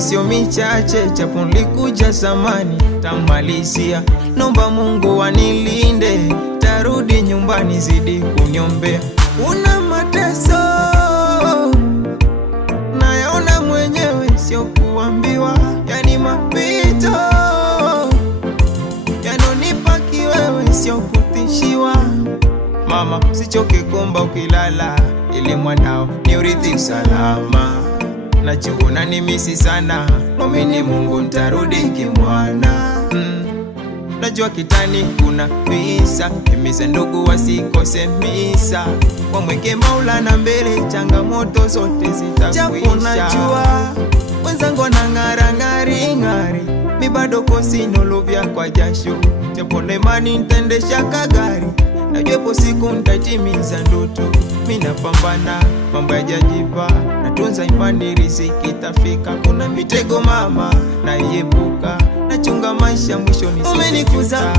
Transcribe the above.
sio michache, japo nilikuja zamani, tamalizia. Nomba Mungu anilinde, tarudi nyumbani, zidi kuniombea. Una mateso nayaona mwenyewe, sio kuambiwa, yani mapito yanonipa kiwewe, sio kutishiwa. Mama, usichoke kuomba ukilala, ili mwanao ni urithi usalama. Najiona ni misi sana, mwamini Mungu nitarudi kimwana. Najua kitani kuna visa, himiza ndugu wasikose misa. Wamweke Maulana mbele, changamoto zote zitakwisha. Japo najua wenzangu wanang'ara ng'ari ng'ari, mi bado kosi nolovya kwa jasho. Japo na imani nitaendesha kagari, najua siku nitatimiza ndoto. Mi napambana, mambo yajajipa, natunza imani, riziki itafika. Kuna mitego mama naiepuka, nachunga maisha, mwisho nisikuta.